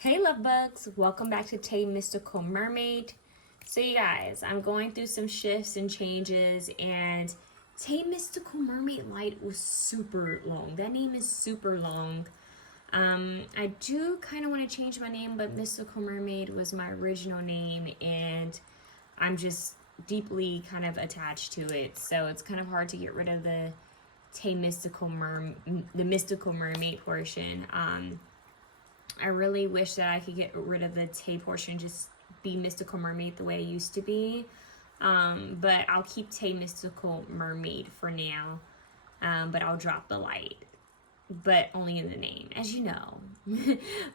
Hey love bugs, welcome back to 𝘂𝐪𝐻 Mystical Mermaid. So you guys, I'm going through some shifts and changes, and 𝘂𝐪 Mystical Mermaid Light was super long. That name is super long. I do kind of want to change my name, but Mystical Mermaid was my original name, and I'm just deeply kind of attached to it. So it's kind of hard to get rid of the the Mystical Mermaid portion. I really wish that I could get rid of the 𝘂 portion, just be Mystical Mermaid the way it used to be. But I'll keep 𝘂 Mystical Mermaid for now. But I'll drop the light, but only in the name, as you know.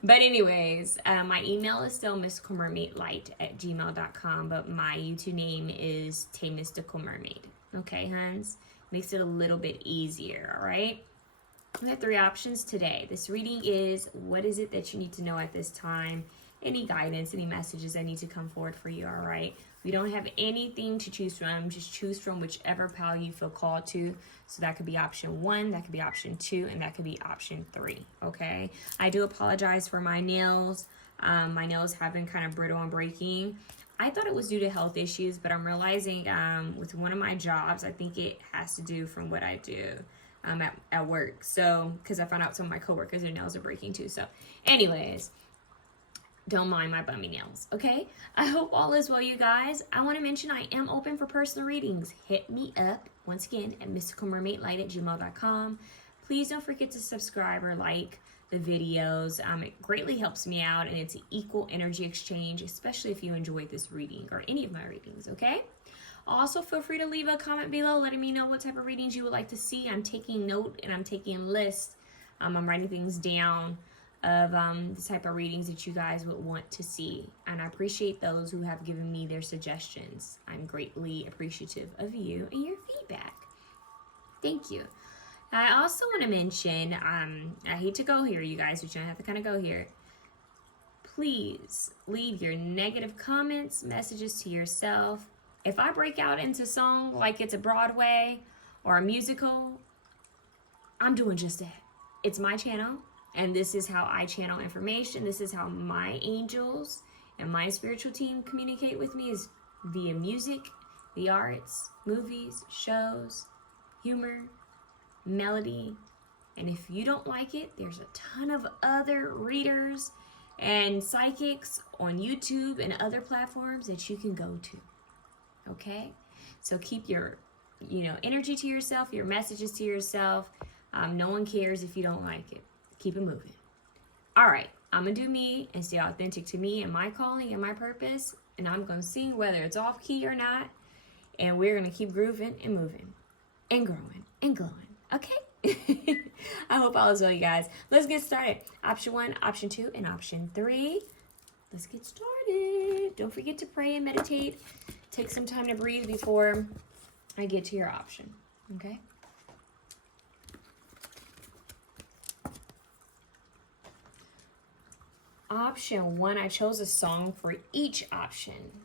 But anyways, my email is still mysticalmermaidlight@gmail.com, but my YouTube name is 𝘂 Mystical Mermaid. Okay, huns? Makes it a little bit easier, all right? We have 3 options today. This reading is, what is it that you need to know at this time? Any guidance, any messages that need to come forward for you, all right? We don't have anything to choose from. Just choose from whichever pile you feel called to. So that could be option 1, that could be option 2, and that could be option 3, okay? I do apologize for my nails. My nails have been kind of brittle and breaking. I thought it was due to health issues, but I'm realizing with one of my jobs, I think it has to do from what I do. At work, so because I found out some of my coworkers, their nails are breaking too. So anyways, don't mind my bummy nails, okay? I hope all is well, you guys. I want to mention I am open for personal readings. Hit me up once again at mysticalmermaidlight@gmail.com. Please don't forget to subscribe or like the videos. It greatly helps me out, and it's an equal energy exchange, especially if you enjoyed this reading or any of my readings, okay? Also, feel free to leave a comment below letting me know what type of readings you would like to see. I'm taking note and I'm taking lists. I'm writing things down of the type of readings that you guys would want to see. And I appreciate those who have given me their suggestions. I'm greatly appreciative of you and your feedback. Thank you. I also want to mention, I hate to go here, you guys, but I have to kind of go here. Please leave your negative comments, messages to yourself. If I break out into song like it's a Broadway or a musical, I'm doing just that. It's my channel, and this is how I channel information. This is how my angels and my spiritual team communicate with me, is via music, the arts, movies, shows, humor, melody. And if you don't like it, there's a ton of other readers and psychics on YouTube and other platforms that you can go to. Okay, so keep your, energy to yourself, your messages to yourself. No one cares if you don't like it. Keep it moving. All right, I'm gonna do me and stay authentic to me and my calling and my purpose, and I'm gonna sing whether it's off key or not, and we're gonna keep grooving and moving and growing and glowing. Okay. I hope all is well, you guys. Let's get started. Option 1, option 2, and option 3. Let's get started. Don't forget to pray and meditate. Take some time to breathe before I get to your option, okay? Option 1, I chose a song for each option.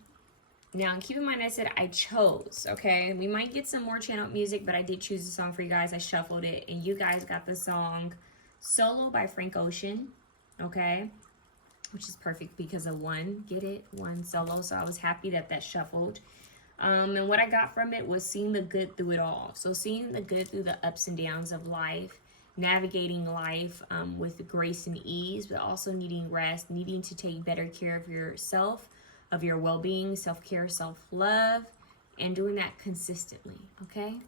Now, keep in mind I said I chose, okay? We might get some more channel music, but I did choose a song for you guys. I shuffled it, and you guys got the song Solo by Frank Ocean, okay? Which is perfect because of 1, get it? 1 solo, so I was happy that that shuffled. And what I got from it was seeing the good through it all. So seeing the good through the ups and downs of life, navigating life with grace and ease, but also needing rest, needing to take better care of yourself, of your well-being, self-care, self-love, and doing that consistently, okay?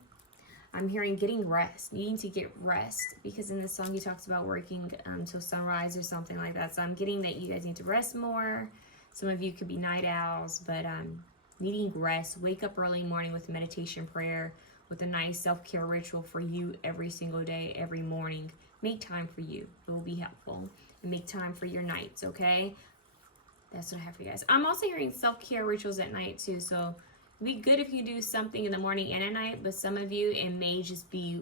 I'm hearing getting rest, needing to get rest, because in this song he talks about working till sunrise or something like that. So I'm getting that you guys need to rest more. Some of you could be night owls, but needing rest. Wake up early morning with a meditation prayer, with a nice self-care ritual for you every single day, every morning. Make time for you. It will be helpful. And make time for your nights, okay? That's what I have for you guys. I'm also hearing self-care rituals at night too, so it'd be good if you do something in the morning and at night, but some of you, it may just be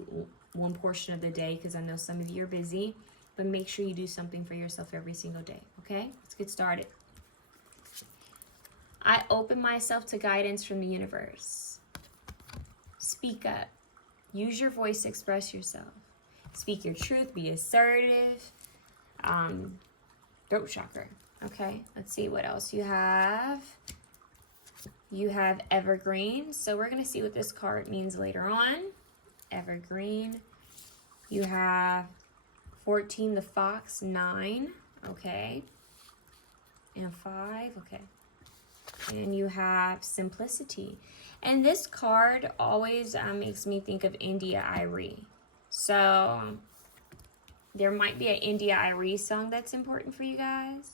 one portion of the day, because I know some of you are busy, but make sure you do something for yourself every single day, okay? Let's get started. I open myself to guidance from the universe. Speak up. Use your voice to express yourself. Speak your truth. Be assertive. throat chakra. Okay, let's see what else you have. You have evergreen. So we're going to see what this card means later on. Evergreen. You have 14, the fox, 9. Okay. And 5. Okay. And you have simplicity. And this card always makes me think of 𝐰𝐰𝐰. So there might be an 𝐰𝐰𝐰 song that's important for you guys.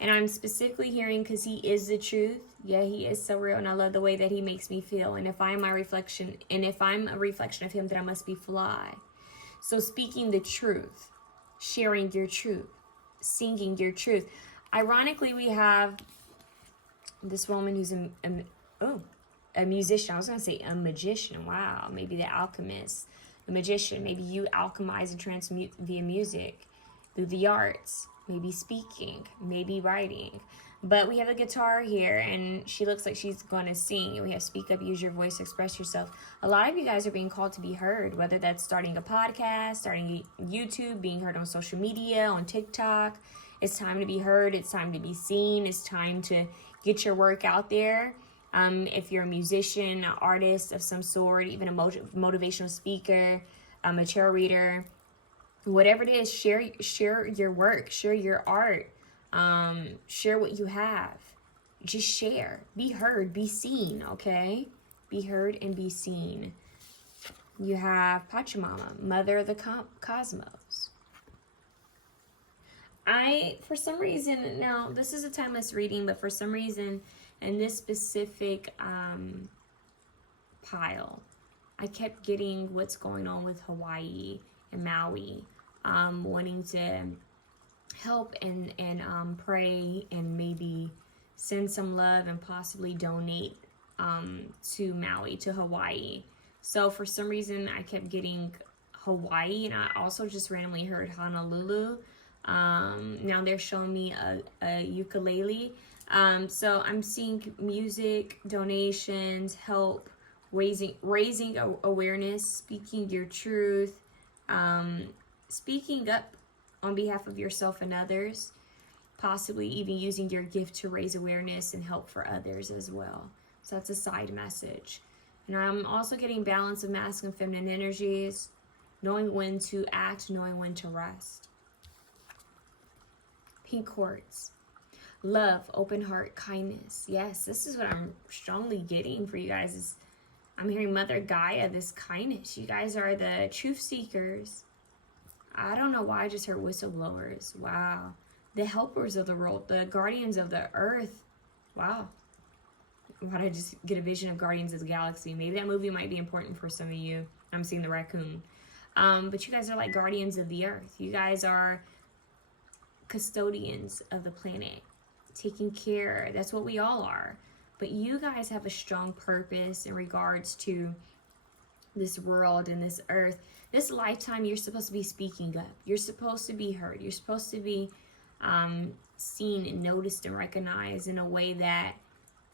And I'm specifically hearing because he is the truth. Yeah, he is so real, and I love the way that he makes me feel. And if I'm my reflection, and if I'm a reflection of him, then I must be fly. So speaking the truth, sharing your truth, singing your truth. Ironically, we have this woman who's a musician. I was going to say a magician. Wow, maybe the alchemist, the magician. Maybe you alchemize and transmute via music, through the arts. Maybe speaking, maybe writing. But we have a guitar here, and she looks like she's going to sing. We have speak up, use your voice, express yourself. A lot of you guys are being called to be heard, whether that's starting a podcast, starting YouTube, being heard on social media, on TikTok. It's time to be heard. It's time to be seen. It's time to get your work out there. If you're a musician, an artist of some sort, even a motivational speaker, a tarot reader, whatever it is, share your work, share your art, share what you have. Just share. Be heard, be seen, okay? Be heard and be seen. You have Pachamama, mother of the cosmos. For some reason, now this is a timeless reading, but for some reason, in this specific pile, I kept getting what's going on with Hawaii and Maui, wanting to help and pray and maybe send some love and possibly donate to Maui, to Hawaii. So for some reason I kept getting Hawaii, and I also just randomly heard Honolulu. Now they're showing me a ukulele. So I'm seeing music, donations, help, raising awareness, speaking your truth, speaking up on behalf of yourself and others, possibly even using your gift to raise awareness and help for others as well. So that's a side message. And I'm also getting balance of masculine and feminine energies, knowing when to act, knowing when to rest. Pink quartz. Love, open heart, kindness. Yes, this is what I'm strongly getting for you guys. I'm hearing Mother Gaia, this kindness. You guys are the truth seekers. I don't know why I just heard whistleblowers. Wow. The helpers of the world, the guardians of the earth. Wow. Why did I just get a vision of Guardians of the Galaxy? Maybe that movie might be important for some of you. I'm seeing the raccoon. But you guys are like guardians of the earth. You guys are custodians of the planet. Taking care. That's what we all are. But you guys have a strong purpose in regards to this world and this earth. This lifetime, you're supposed to be speaking up. You're supposed to be heard. You're supposed to be seen and noticed and recognized in a way that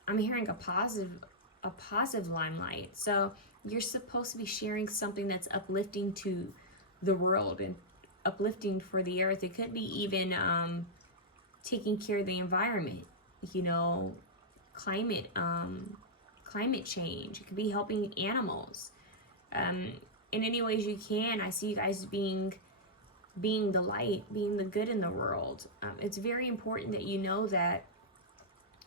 I'm hearing a positive limelight. So you're supposed to be sharing something that's uplifting to the world and uplifting for the earth. It could be even taking care of the environment, you know, climate change. It could be helping animals. In any ways you can. I see you guys being the light, being the good in the world. It's very important that you know that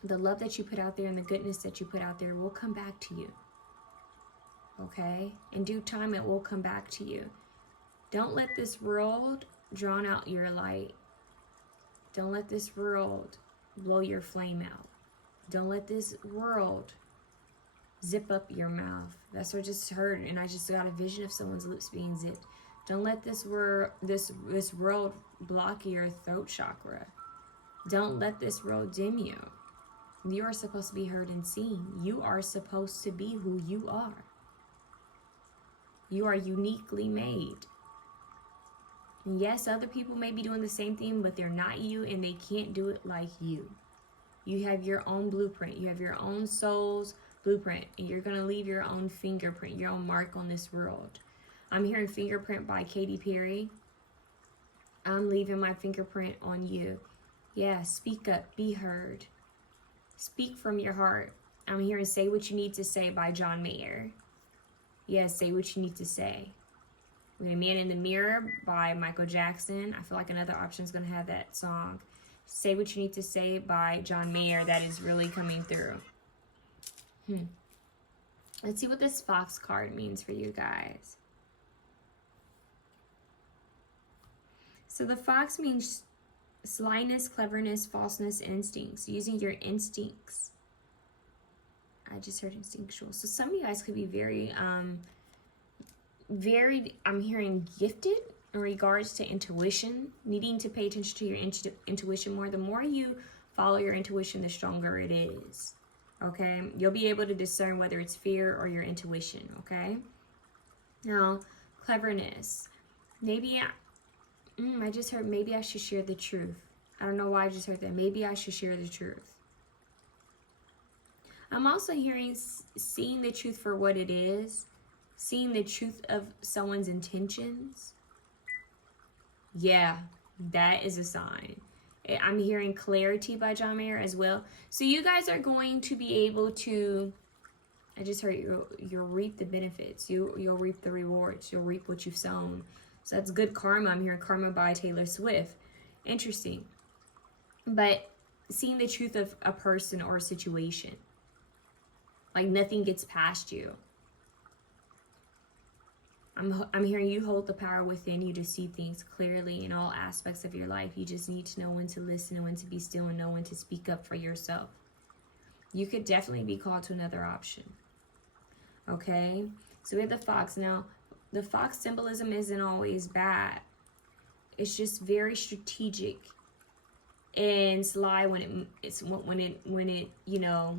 the love that you put out there and the goodness that you put out there will come back to you. Okay? In due time, it will come back to you. Don't let this world drown out your light. Don't let this world blow your flame out. Don't let this world zip up your mouth. That's what I just heard, and I just got a vision of someone's lips being zipped. Don't let this world block your throat chakra. Don't let this world dim you. You are supposed to be heard and seen. You are supposed to be who you are. You are uniquely made. And yes, other people may be doing the same thing, but they're not you, and they can't do it like you. You have your own blueprint. You have your own soul's blueprint, and you're going to leave your own fingerprint, your own mark on this world. I'm hearing Fingerprint by Katy Perry. I'm leaving my fingerprint on you. Yeah, speak up, be heard. Speak from your heart. I'm hearing Say What You Need to Say by John Mayer. Yeah, say what you need to say. We have Man in the Mirror by Michael Jackson. I feel like another option is going to have that song. Say What You Need to Say by John Mayer. That is really coming through. Let's see what this Fox card means for you guys. So the Fox means slyness, cleverness, falseness, instincts. Using your instincts. I just heard instinctual. So some of you guys could be very, I'm hearing gifted in regards to intuition, needing to pay attention to your intuition more. The more you follow your intuition, the stronger it is. Okay? You'll be able to discern whether it's fear or your intuition. Okay? Now, cleverness. Maybe, I just heard maybe I should share the truth. I don't know why I just heard that. Maybe I should share the truth. I'm also hearing seeing the truth for what it is. Seeing the truth of someone's intentions. Yeah, that is a sign. I'm hearing clarity by John Mayer as well. So you guys are going to be able to, I just heard you'll reap the benefits. You'll reap the rewards. You'll reap what you've sown. So that's good karma. I'm hearing Karma by Taylor Swift. Interesting. But seeing the truth of a person or a situation. Like nothing gets past you. I'm hearing you hold the power within you to see things clearly in all aspects of your life. You just need to know when to listen and when to be still and know when to speak up for yourself. You could definitely be called to another option. Okay? So we have the Fox. Now, the Fox symbolism isn't always bad. It's just very strategic and sly when it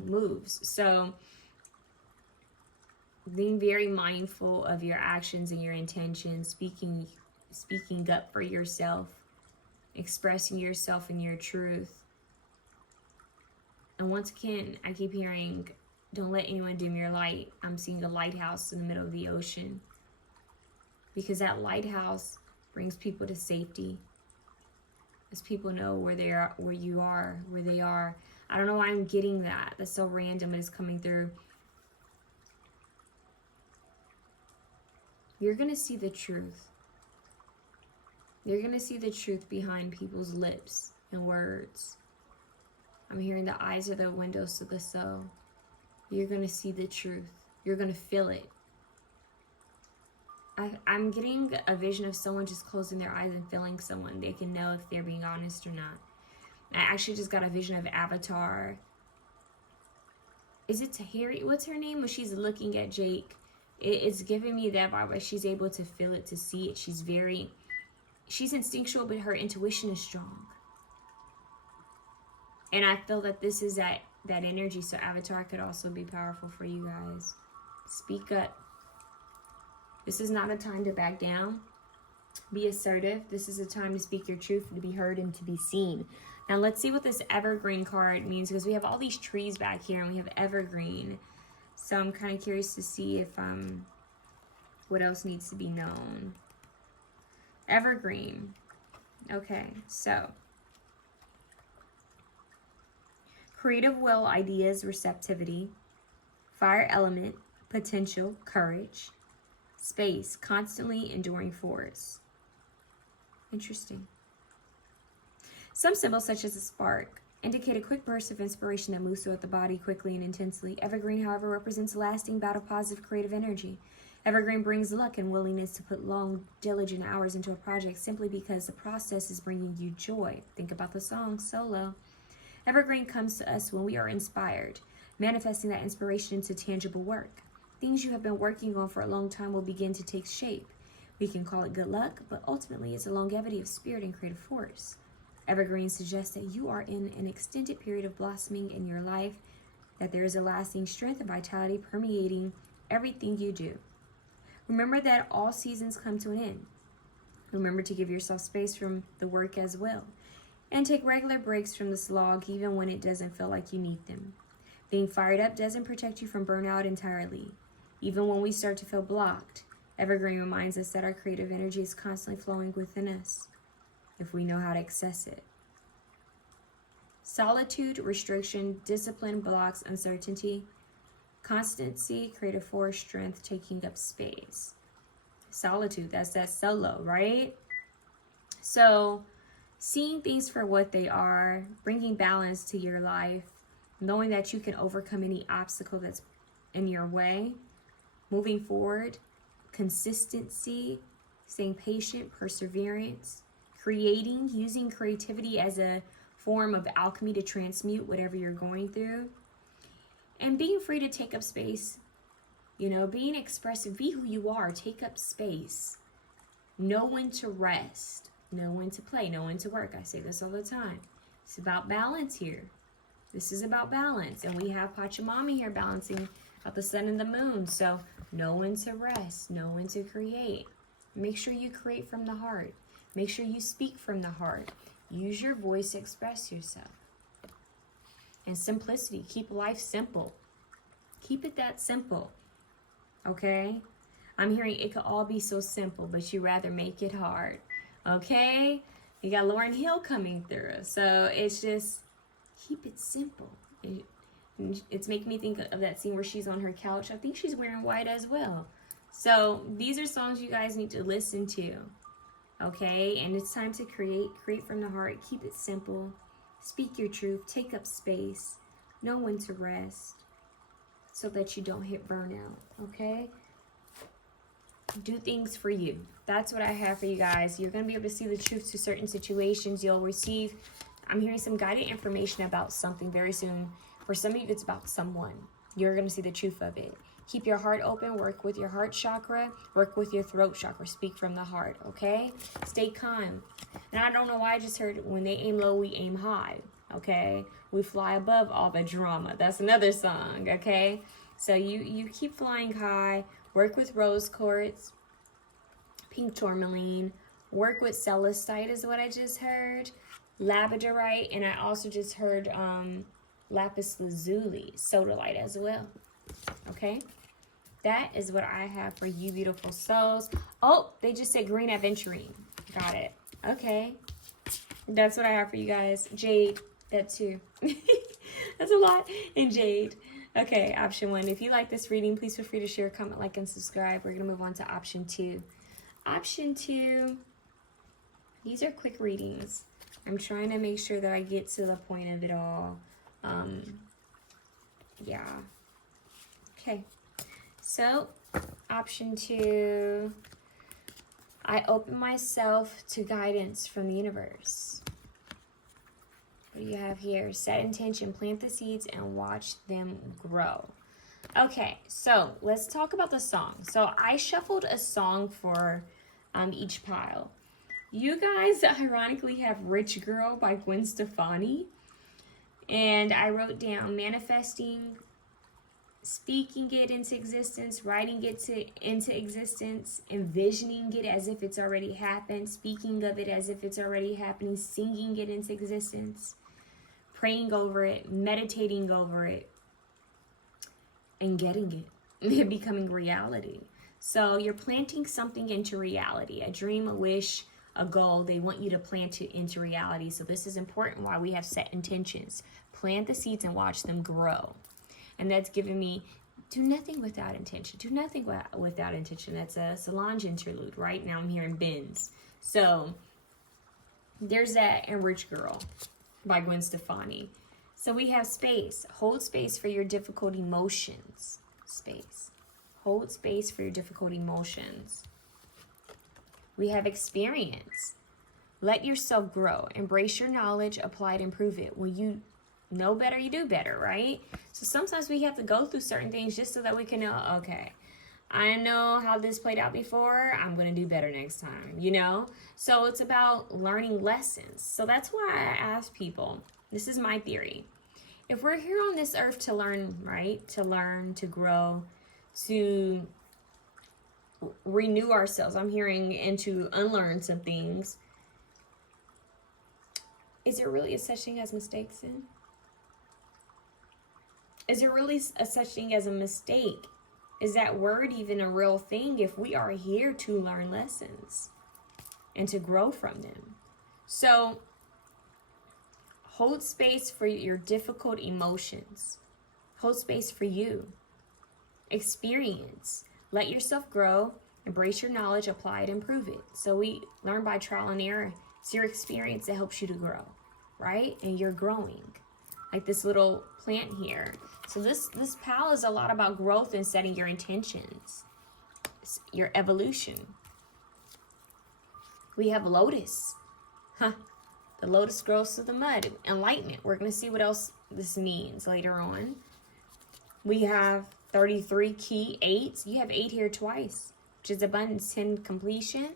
moves. So being very mindful of your actions and your intentions, speaking up for yourself, expressing yourself and your truth. And once again, I keep hearing, don't let anyone dim your light. I'm seeing a lighthouse in the middle of the ocean. Because that lighthouse brings people to safety. As people know where they are, where you are, where they are. I don't know why I'm getting that. That's so random, but it's coming through. You're going to see the truth. You're going to see the truth behind people's lips and words. I'm hearing the eyes are the windows to the soul. You're going to see the truth. You're going to feel it. I'm getting a vision of someone just closing their eyes and feeling someone. They can know if they're being honest or not. I actually just got a vision of Avatar. Is it Tahiri? What's her name? When she's looking at Jake. It's giving me that vibe. Like she's able to feel it, to see it. She's instinctual, but her intuition is strong. And I feel that this is that energy. So Avatar could also be powerful for you guys. Speak up. This is not a time to back down. Be assertive. This is a time to speak your truth, to be heard, and to be seen. Now let's see what this evergreen card means, because we have all these trees back here and we have evergreen. So I'm kind of curious to see if what else needs to be known. Evergreen. Okay, so creative will, ideas, receptivity, fire element, potential, courage, space, constantly enduring force. Interesting. Some symbols, such as a spark, indicate a quick burst of inspiration that moves throughout the body quickly and intensely. Evergreen, however, represents a lasting bout of positive creative energy. Evergreen brings luck and willingness to put long, diligent hours into a project simply because the process is bringing you joy. Think about the song Solo. Evergreen comes to us when we are inspired, manifesting that inspiration into tangible work. Things you have been working on for a long time will begin to take shape. We can call it good luck, but ultimately it's a longevity of spirit and creative force. Evergreen suggests that you are in an extended period of blossoming in your life, that there is a lasting strength and vitality permeating everything you do. Remember that all seasons come to an end. Remember to give yourself space from the work as well, and take regular breaks from the slog even when it doesn't feel like you need them. Being fired up doesn't protect you from burnout entirely. Even when we start to feel blocked, Evergreen reminds us that our creative energy is constantly flowing within us if we know how to access it. Solitude, restriction, discipline, blocks, uncertainty. Constancy, creative force, strength, taking up space. Solitude, that's that solo, right? So seeing things for what they are, bringing balance to your life, knowing that you can overcome any obstacle that's in your way, moving forward, consistency, staying patient, perseverance, creating, using creativity as a form of alchemy to transmute whatever you're going through, and being free to take up space. You know, being expressive, be who you are, take up space. Know when to rest, know when to play, know when to work. I say this all the time. It's about balance here. This is about balance. And we have Pachamama here balancing out the sun and the moon. So know when to rest, know when to create. Make sure you create from the heart. Make sure you speak from the heart. Use your voice to express yourself. And simplicity. Keep life simple. Keep it that simple. Okay? I'm hearing it could all be so simple, but you rather make it hard. Okay? You got Lauryn Hill coming through. So it's just, keep it simple. It's making me think of that scene where she's on her couch. I think she's wearing white as well. So these are songs you guys need to listen to. Okay? And it's time to create. Create from the heart. Keep it simple. Speak your truth. Take up space. Know when to rest so that you don't hit burnout. Okay? Do things for you. That's what I have for you guys. You're going to be able to see the truth to certain situations. You'll receive, I'm hearing some guided information about something very soon. For some of you, it's about someone. You're going to see the truth of it. Keep your heart open. Work with your heart chakra. Work with your throat chakra. Speak from the heart, okay? Stay calm. And I don't know why I just heard, when they aim low, we aim high, okay? We fly above all the drama. That's another song, okay? So you keep flying high. Work with rose quartz, pink tourmaline. Work with celestite is what I just heard. Labradorite, and I also just heard lapis lazuli, sodalite as well. Okay? That is what I have for you beautiful souls. Oh, they just said green aventurine. Got it. Okay. That's what I have for you guys. Jade, that too. That's a lot. And jade. Okay, option 1. If you like this reading, please feel free to share, comment, like, and subscribe. We're going to move on to option 2. Option 2, these are quick readings. I'm trying to make sure that I get to the point of it all. Yeah. Okay. So, option 2, I open myself to guidance from the universe. What do you have here? Set intention, plant the seeds, and watch them grow. Okay, so let's talk about the song. So I shuffled a song for each pile. You guys ironically have Rich Girl by Gwen Stefani. And I wrote down manifesting, speaking it into existence, writing it into existence, envisioning it as if it's already happened, speaking of it as if it's already happening, singing it into existence, praying over it, meditating over it, and getting it, becoming reality. So you're planting something into reality, a dream, a wish, a goal. They want you to plant it into reality. So this is important why we have set intentions. Plant the seeds and watch them grow. And that's giving me, do nothing without intention. Do nothing without intention. That's a Solange interlude. Right now I'm hearing Benz. So there's that, and Rich Girl by Gwen Stefani. So we have space. Hold space for your difficult emotions. Space. Hold space for your difficult emotions. We have experience. Let yourself grow. Embrace your knowledge. Apply it. Improve it. When you know better, you do better, right? So sometimes we have to go through certain things just so that we can know, okay, I know how this played out before. I'm going to do better next time, you know? So it's about learning lessons. So that's why I ask people, this is my theory. If we're here on this earth to learn, right? To learn, to grow, to renew ourselves. I'm hearing, and to unlearn some things. Is there really a such thing as mistakes then? Is there really a such thing as a mistake? Is that word even a real thing if we are here to learn lessons and to grow from them? So Hold space for your difficult emotions. Hold space for you. Experience. Let yourself grow. Embrace your knowledge, apply it, improve it. So we learn by trial and error. It's your experience that helps you to grow, right? And you're growing. Like this little plant here. So this pal is a lot about growth and setting your intentions. It's your evolution. We have lotus. The lotus grows through the mud. Enlightenment. We're going to see what else this means later on. We have 33 key 8s. You have 8 here twice, which is abundance, 10 completion.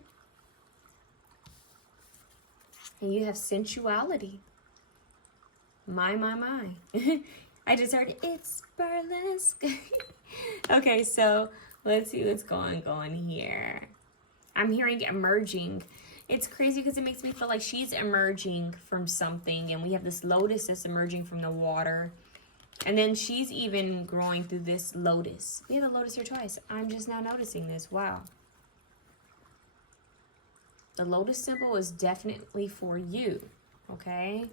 And you have sensuality. My. I just heard it's burlesque. Okay, so let's see what's going on here. I'm hearing emerging. It's crazy because it makes me feel like she's emerging from something. And we have this lotus that's emerging from the water. And then she's even growing through this lotus. We have a lotus here twice. I'm just now noticing this. Wow. The lotus symbol is definitely for you. Okay?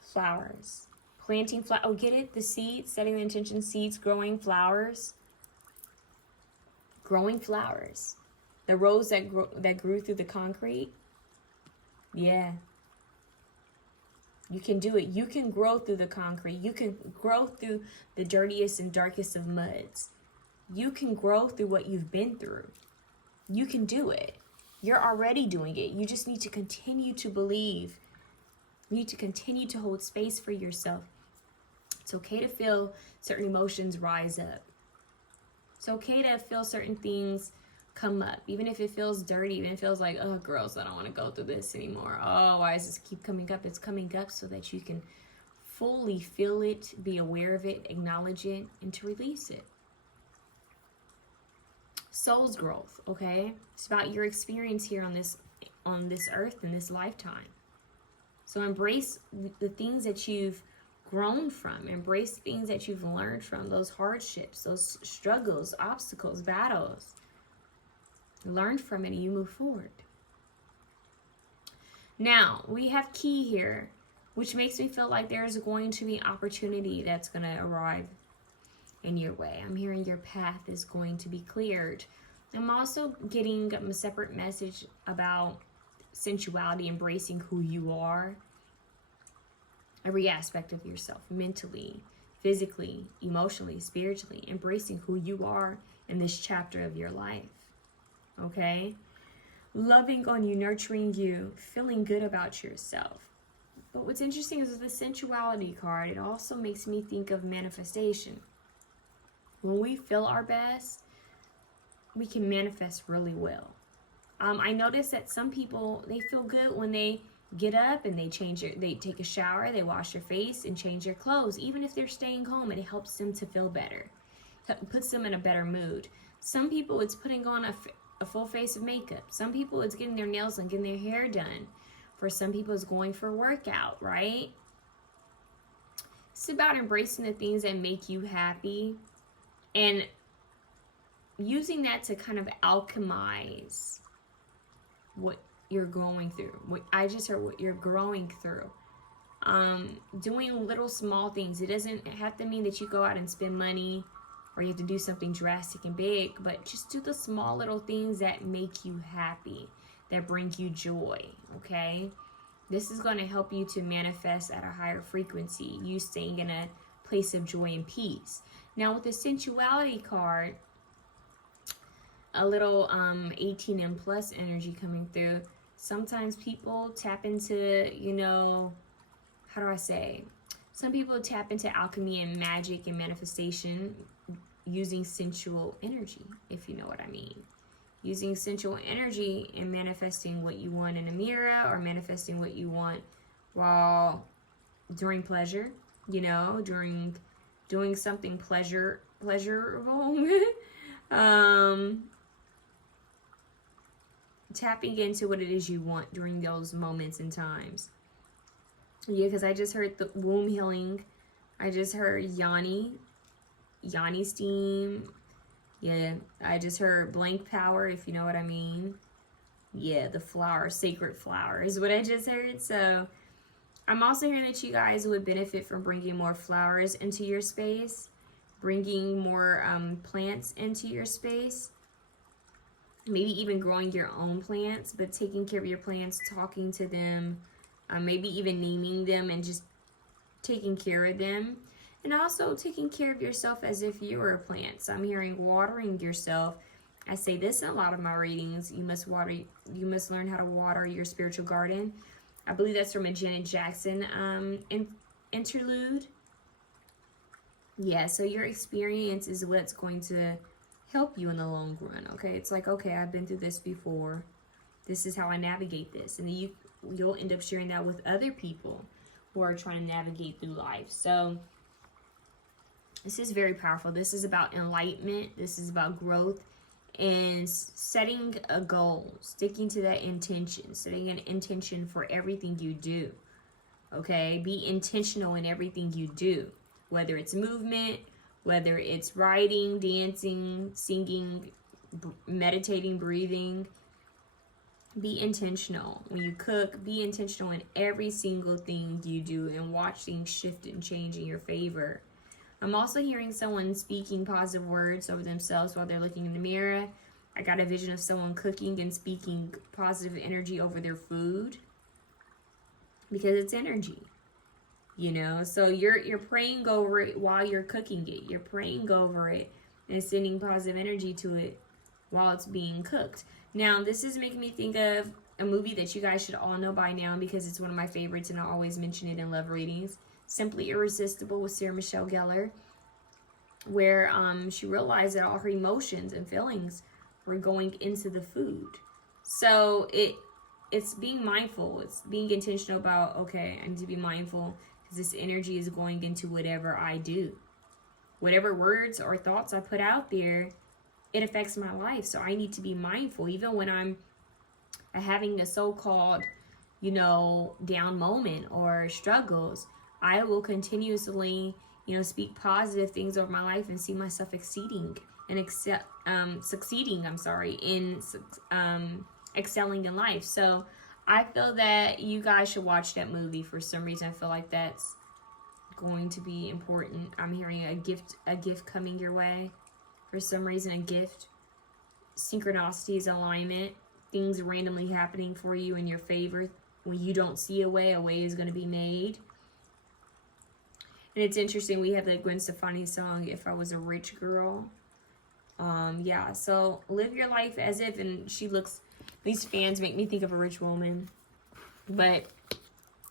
Flowers. Planting flowers. Oh, get it? The seeds. Setting the intention. Seeds. Growing flowers. Growing flowers. The rose that grew through the concrete. Yeah. You can do it. You can grow through the concrete. You can grow through the dirtiest and darkest of muds. You can grow through what you've been through. You can do it. You're already doing it. You just need to continue to believe. You need to continue to hold space for yourself. It's okay to feel certain emotions rise up. It's okay to feel certain things come up, even if it feels dirty, even if it feels like, oh, girls, I don't want to go through this anymore. Oh, why does this keep coming up? It's coming up so that you can fully feel it, be aware of it, acknowledge it, and to release it. Soul's growth, okay? It's about your experience here on this earth in this lifetime. So embrace the things that you've grown from. Embrace things that you've learned from, those hardships, those struggles, obstacles, battles. Learn from it and you move forward. Now, we have key here, which makes me feel like there's going to be opportunity that's going to arrive in your way. I'm hearing your path is going to be cleared. I'm also getting a separate message about sensuality, embracing who you are. Every aspect of yourself, mentally, physically, emotionally, spiritually, embracing who you are in this chapter of your life. Okay? Loving on you, nurturing you, feeling good about yourself. But what's interesting is with the sensuality card, it also makes me think of manifestation. When we feel our best, we can manifest really well. I noticed that some people, they feel good when they get up and they take a shower, they wash their face and change their clothes. Even if they're staying home, it helps them to feel better. It puts them in a better mood. Some people, it's putting on a full face of makeup. Some people, it's getting their nails done, getting their hair done. For some people, it's going for a workout, right? It's about embracing the things that make you happy and using that to kind of alchemize what you're going through. I just heard what you're growing through. Doing little small things. It doesn't have to mean that you go out and spend money or you have to do something drastic and big, but just do the small little things that make you happy, that bring you joy, okay? This is going to help you to manifest at a higher frequency, you staying in a place of joy and peace. Now with the sensuality card, a little 18 and plus energy coming through, sometimes people tap into, how do I say? Some people tap into alchemy and magic and manifestation using sensual energy, if you know what I mean. Using sensual energy and manifesting what you want in a mirror or manifesting what you want while during pleasure, during doing something pleasurable. Tapping into what it is you want during those moments and times. Yeah, because I just heard the womb healing. I just heard Yanni steam. Yeah, I just heard blank power, if you know what I mean. Yeah, the flower, sacred flower is what I just heard. So I'm also hearing that you guys would benefit from bringing more flowers into your space, bringing more plants into your space, maybe even growing your own plants, but taking care of your plants, talking to them, maybe even naming them and just taking care of them. And also taking care of yourself as if you were a plant. So I'm hearing watering yourself. I say this in a lot of my readings. You must learn how to water your spiritual garden. I believe that's from a Janet Jackson interlude. Yeah, so your experience is what's going to help you in the long run, okay? It's like, okay, I've been through this before. This is how I navigate this. And you'll end up sharing that with other people who are trying to navigate through life. So this is very powerful. This is about enlightenment. This is about growth and setting a goal, sticking to that intention, setting an intention for everything you do. Okay? Be intentional in everything you do, whether it's movement, whether it's writing, dancing, singing, meditating, breathing. Be intentional. When you cook, be intentional in every single thing you do and watch things shift and change in your favor. I'm also hearing someone speaking positive words over themselves while they're looking in the mirror. I got a vision of someone cooking and speaking positive energy over their food because it's energy, you know. So you're praying over it while you're cooking it. You're praying over it and sending positive energy to it while it's being cooked. Now, this is making me think of a movie that you guys should all know by now because it's one of my favorites and I always mention it in love readings. Simply Irresistible with Sarah Michelle Gellar, where she realized that all her emotions and feelings were going into the food. So it's being mindful. It's being intentional about, okay, I need to be mindful because this energy is going into whatever I do. Whatever words or thoughts I put out there, it affects my life. So I need to be mindful. Even when I'm having a so-called, you know, down moment or struggles, I will continuously, you know, speak positive things over my life and see myself succeeding in excelling in life. So I feel that you guys should watch that movie. For some reason, I feel like that's going to be important. I'm hearing a gift coming your way. For some reason, a gift. Synchronicity is alignment. Things randomly happening for you in your favor. When you don't see a way is going to be made. And it's interesting, we have the Gwen Stefani song, If I Was a Rich Girl. Yeah, so live your life as if, and she looks, these fans make me think of a rich woman. But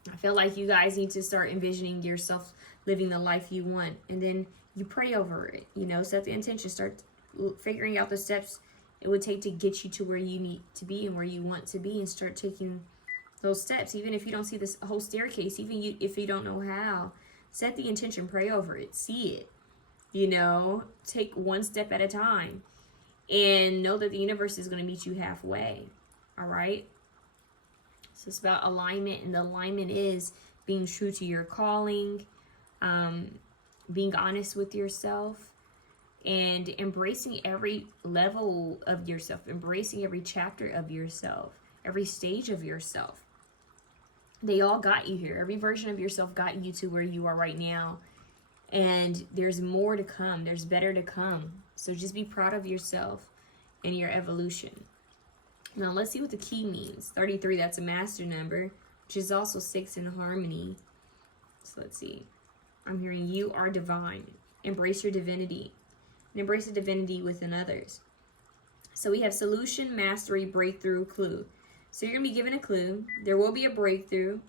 I feel like you guys need to start envisioning yourself living the life you want. And then you pray over it, you know, set the intention, start figuring out the steps it would take to get you to where you need to be and where you want to be, and start taking those steps. Even if you don't see this whole staircase, even if you don't know how, set the intention, pray over it, see it, you know, take one step at a time and know that the universe is going to meet you halfway. All right. So it's about alignment, and the alignment is being true to your calling, being honest with yourself, and embracing every level of yourself, embracing every chapter of yourself, every stage of yourself. They all got you here. Every version of yourself got you to where you are right now. And there's more to come. There's better to come. So just be proud of yourself and your evolution. Now let's see what the key means. 33, that's a master number, which is also 6 in harmony. So let's see. I'm hearing you are divine. Embrace your divinity. And embrace the divinity within others. So we have solution, mastery, breakthrough, clue. So you're going to be given a clue. There will be a breakthrough.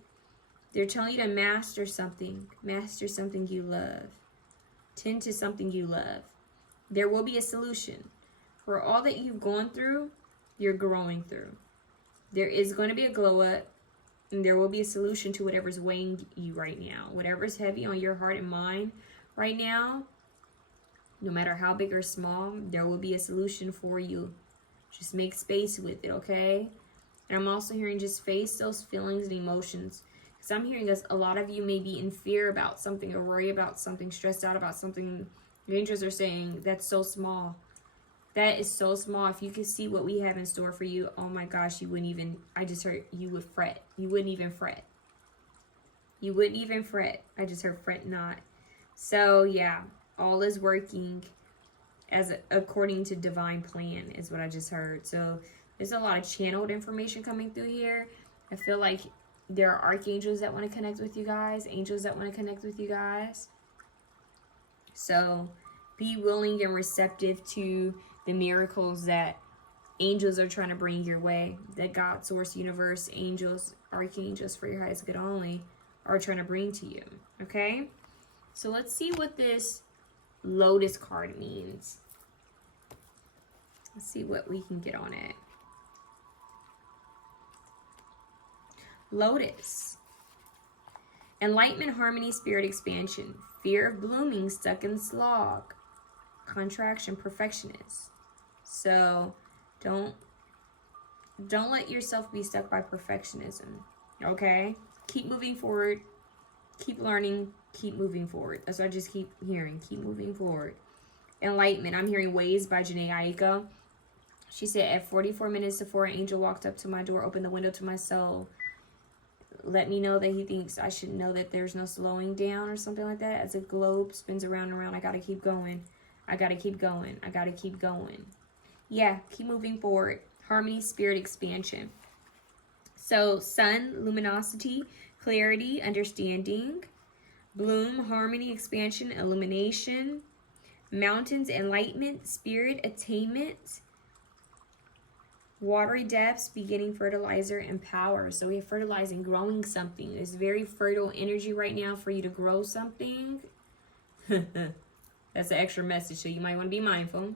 They're telling you to master something. Master something you love. Tend to something you love. There will be a solution. For all that you've gone through, you're growing through. There is going to be a glow up. And there will be a solution to whatever's weighing you right now. Whatever's heavy on your heart and mind right now, no matter how big or small, there will be a solution for you. Just make space with it, okay? And I'm also hearing just face those feelings and emotions. Because I'm hearing this, a lot of you may be in fear about something, or worry about something, stressed out about something. Your angels are saying, that's so small. That is so small. If you could see what we have in store for you, oh my gosh, you wouldn't even, I just heard you would fret. You wouldn't even fret. You wouldn't even fret. I just heard fret not. So yeah, all is working according to divine plan is what I just heard. So there's a lot of channeled information coming through here. I feel like there are archangels that want to connect with you guys, angels that want to connect with you guys. So be willing and receptive to the miracles that angels are trying to bring your way, that God, source, universe, angels, archangels for your highest good only are trying to bring to you. Okay? So let's see what this Lotus card means. Let's see what we can get on it. Lotus. Enlightenment, harmony, spirit expansion. Fear of blooming, stuck in slog. Contraction, perfectionist. So don't let yourself be stuck by perfectionism. Okay? Keep moving forward. Keep learning. Keep moving forward. That's what I just keep hearing. Keep moving forward. Enlightenment. I'm hearing Ways by 𝐂𝐽𝐬. She said, at 44 minutes to 4, an angel walked up to my door, opened the window to my soul. Let me know that he thinks I should know that there's no slowing down or something like that. As a globe spins around and around, I gotta keep going. I gotta keep going. I gotta keep going. Yeah, keep moving forward. Harmony, spirit expansion. So sun, luminosity, clarity, understanding. Bloom, harmony, expansion, illumination. Mountains, enlightenment, spirit, attainment. Watery depths, beginning, fertilizer, and power. So we're fertilizing, growing something. There's very fertile energy right now for you to grow something. That's an extra message, so you might want to be mindful.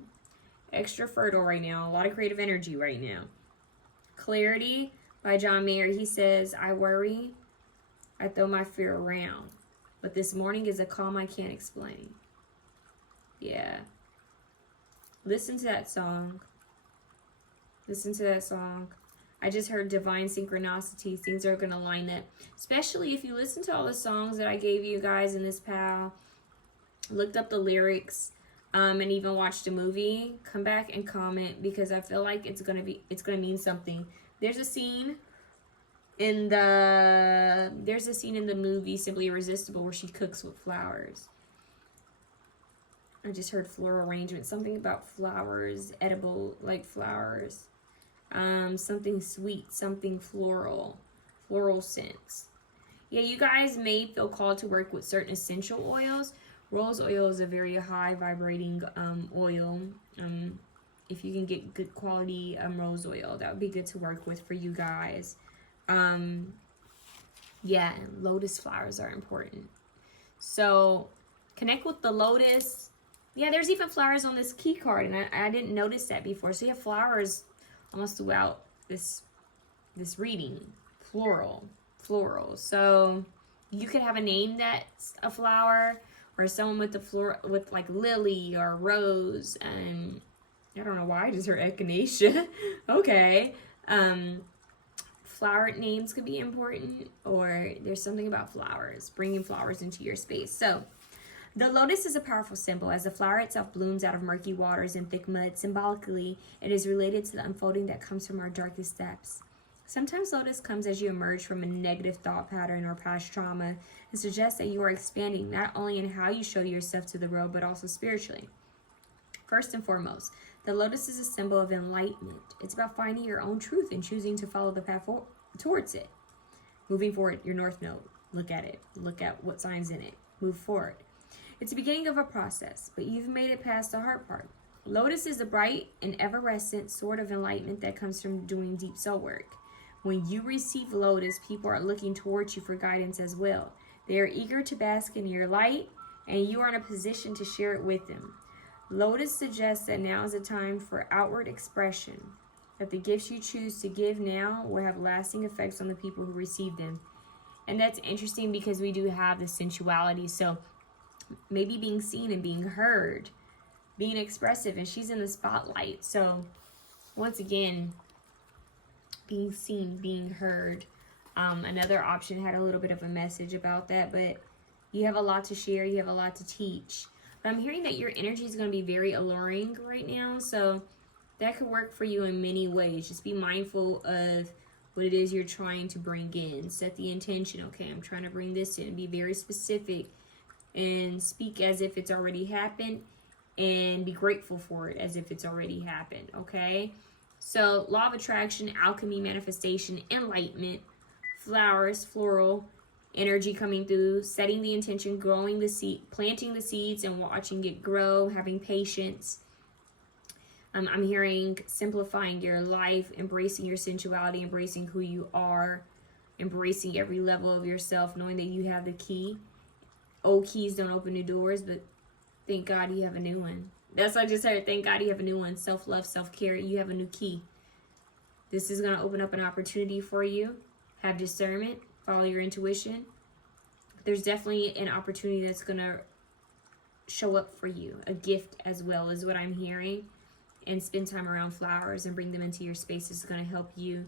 Extra fertile right now. A lot of creative energy right now. Clarity by John Mayer. He says, I worry, I throw my fear around. But this morning is a calm I can't explain. Yeah. Listen to that song. Listen to that song. I just heard divine synchronicity. Things are going to line up. Especially if you listen to all the songs that I gave you guys in this pal. Looked up the lyrics. And even watched a movie. Come back and comment. Because I feel like it's going to mean something. There's a scene in the movie Simply Irresistible where she cooks with flowers. I just heard floral arrangement. Something about flowers. Edible, like flowers. Something sweet, something floral scents. Yeah, you guys may feel called to work with certain essential oils. Rose oil is a very high vibrating oil. If you can get good quality rose oil, that would be good to work with for you guys. Yeah, lotus flowers are important. So connect with the lotus. Yeah, there's even flowers on this key card, and I didn't notice that before. So you have flowers almost throughout this reading. Floral. So you could have a name that's a flower, or someone with the floor with like lily or rose, and I don't know why I just heard echinacea. Okay. Flower names could be important, or there's something about flowers, bringing flowers into your space. So the lotus is a powerful symbol. As the flower itself blooms out of murky waters and thick mud, symbolically, it is related to the unfolding that comes from our darkest depths. Sometimes lotus comes as you emerge from a negative thought pattern or past trauma and suggests that you are expanding not only in how you show yourself to the world, but also spiritually. First and foremost, the lotus is a symbol of enlightenment. It's about finding your own truth and choosing to follow the path towards it. Moving forward, your north node. Look at it. Look at what sign's in it. Move forward. It's the beginning of a process, but you've made it past the hard part. Lotus is a bright and evanescent sort of enlightenment that comes from doing deep soul work. When you receive lotus, people are looking towards you for guidance as well. They are eager to bask in your light, and you are in a position to share it with them. Lotus suggests that now is a time for outward expression, that the gifts you choose to give now will have lasting effects on the people who receive them. And that's interesting because we do have the sensuality, so maybe being seen and being heard, being expressive, and she's in the spotlight. So once again, being seen, being heard. Another option had a little bit of a message about that, but you have a lot to share, you have a lot to teach. But I'm hearing that your energy is going to be very alluring right now, so that could work for you in many ways. Just be mindful of what it is you're trying to bring in. Set the intention. Okay, I'm trying to bring this in. Be very specific and speak as if it's already happened, and be grateful for it as if it's already happened. Okay, so law of attraction, alchemy, manifestation, enlightenment, flowers, floral energy coming through, setting the intention, growing the seed, planting the seeds and watching it grow, having patience. I'm hearing simplifying your life, embracing your sensuality, embracing who you are, embracing every level of yourself, knowing that you have the key. Old keys don't open new doors, but thank God you have a new one. That's what I just heard. Thank God you have a new one. Self-love, self-care. You have a new key. This is going to open up an opportunity for you. Have discernment. Follow your intuition. There's definitely an opportunity that's going to show up for you. A gift as well is what I'm hearing. And spend time around flowers and bring them into your space. Is going to help you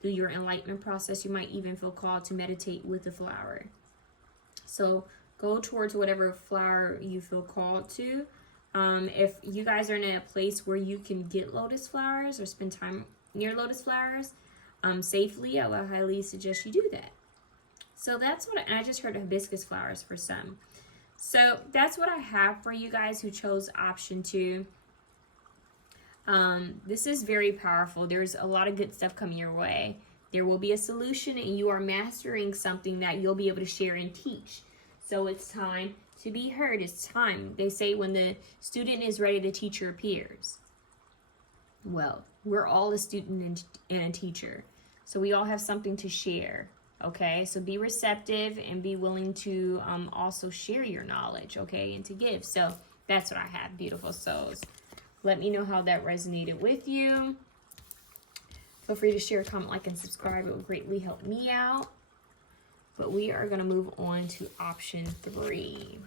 through your enlightenment process. You might even feel called to meditate with a flower. So go towards whatever flower you feel called to. If you guys are in a place where you can get lotus flowers or spend time near lotus flowers safely, I would highly suggest you do that. So that's what, and I just heard hibiscus flowers for some. So that's what I have for you guys who chose option 2. This is very powerful. There's a lot of good stuff coming your way. There will be a solution, and you are mastering something that you'll be able to share and teach. So it's time to be heard. It's time. They say when the student is ready, the teacher appears. Well, we're all a student and a teacher. So we all have something to share. Okay, so be receptive and be willing to also share your knowledge, okay, and to give. So that's what I have, beautiful souls. Let me know how that resonated with you. Feel free to share, comment, like, and subscribe. It will greatly help me out. But we are going to move on to option 3.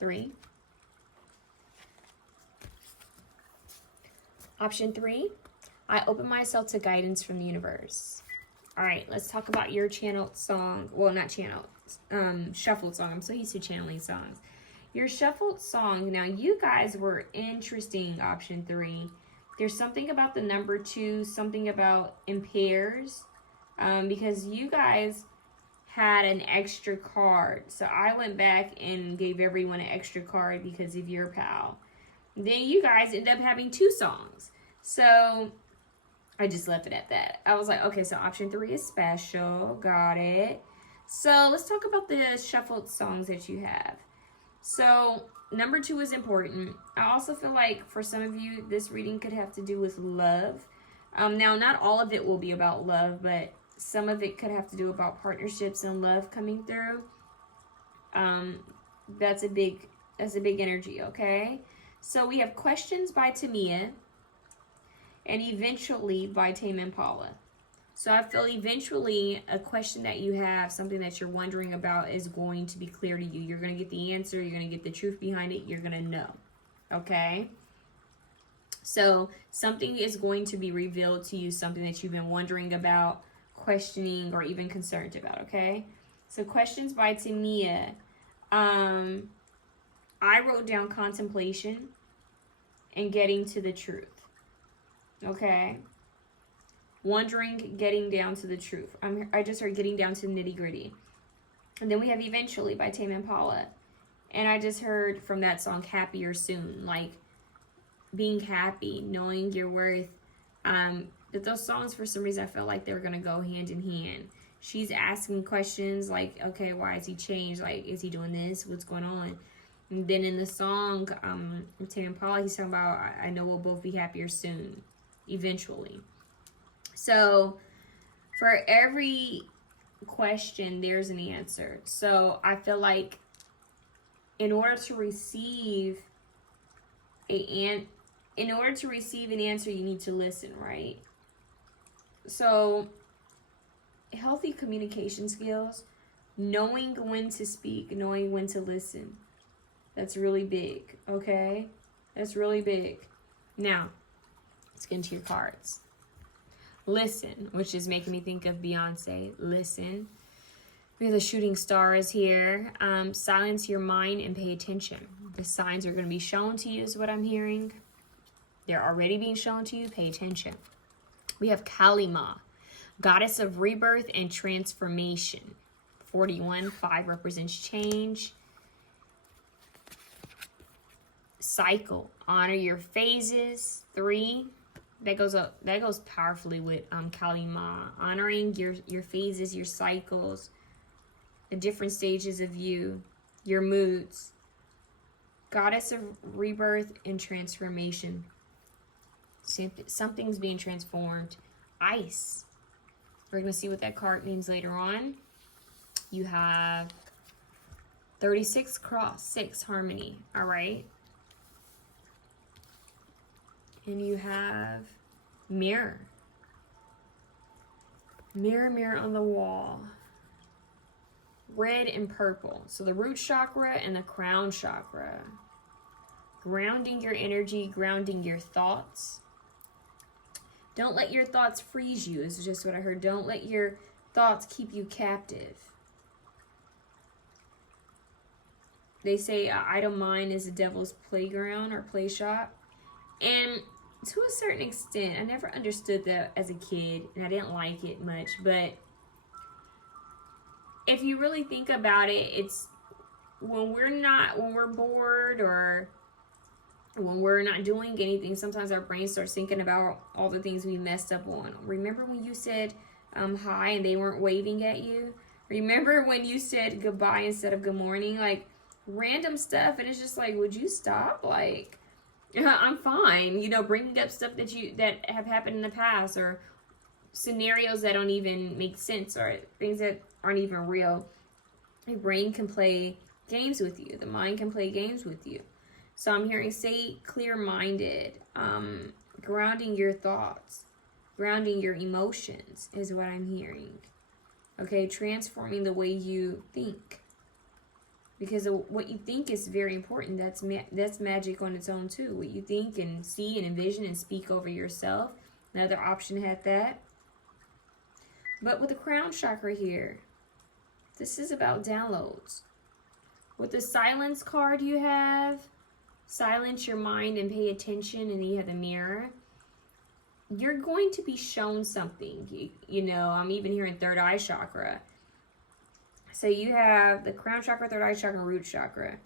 3. Option 3, I open myself to guidance from the universe. All right, let's talk about your channeled song. Well, not channeled, shuffled song. I'm so used to channeling songs. Your shuffled song. Now, you guys were interesting, option 3. There's something about the number 2, something about in pairs, because you guys had an extra card. So I went back and gave everyone an extra card because of your pal. Then you guys end up having 2 songs. So I just left it at that. I was like, okay, so option 3 is special. Got it. So let's talk about the shuffled songs that you have. So number 2 is important. I also feel like for some of you, this reading could have to do with love. Now, not all of it will be about love, but some of it could have to do about partnerships and love coming through. That's a big energy, okay? So we have Questions by Tamia and Eventually by Tame Impala. So I feel eventually a question that you have, something that you're wondering about, is going to be clear to you. You're going to get the answer. You're going to get the truth behind it. You're going to know. Okay? So something is going to be revealed to you, something that you've been wondering about, questioning, or even concerned about. Okay? So Questions by Tamia. I wrote down contemplation and getting to the truth. Okay? Wondering, getting down to the truth. I just heard getting down to the nitty gritty. And then we have Eventually by Tame Impala. And I just heard from that song, Happier Soon. Like, being happy, knowing your worth. But those songs, for some reason, I felt like they were going to go hand in hand. She's asking questions like, okay, why has he changed? Like, is he doing this? What's going on? And then in the song, Tame Impala, he's talking about, I know we'll both be happier soon. Eventually. So for every question, there's an answer. So I feel like in order to receive an answer, you need to listen, right? So healthy communication skills, knowing when to speak, knowing when to listen. That's really big, okay? That's really big. Now, let's get into your cards. Listen, which is making me think of Beyonce. Listen. We have the shooting stars here. Silence your mind and pay attention. The signs are going to be shown to you is what I'm hearing. They're already being shown to you. Pay attention. We have 𝘂𝐬𝑚𝑎, goddess of rebirth and transformation. 41, 5 represents change. Cycle, honor your phases. 3, that goes powerfully with 𝘂𝐬𝑚𝑎, honoring your phases, your cycles, the different stages of you, your moods. Goddess of rebirth and transformation. Something's being transformed. Ice. We're going to see what that card means later on. You have 36 cross, 6 harmony. All right. And you have mirror. Mirror, mirror on the wall. Red and purple. So the root chakra and the crown chakra. Grounding your energy, grounding your thoughts. Don't let your thoughts freeze you, is just what I heard. Don't let your thoughts keep you captive. They say an idle mind is the devil's playground or play shop. And to a certain extent, I never understood that as a kid, and I didn't like it much. But if you really think about it, it's when we're bored or when we're not doing anything, sometimes our brain starts thinking about all the things we messed up on. Remember when you said hi and they weren't waving at you? Remember when you said goodbye instead of good morning? Like random stuff, and it's just like, would you stop? Like, I'm fine. You know, bringing up stuff that have happened in the past, or scenarios that don't even make sense, or things that aren't even real. Your brain can play games with you. The mind can play games with you. So I'm hearing stay clear-minded, grounding your thoughts, grounding your emotions is what I'm hearing. Okay, transforming the way you think. Because what you think is very important. That's magic on its own too. What you think and see and envision and speak over yourself. Another option had that. But with the crown chakra here, this is about downloads. With the silence card you have, silence your mind and pay attention, and you have the mirror. You're going to be shown something. You know, I'm even hearing third eye chakra. So you have the crown chakra, third eye chakra, root chakra.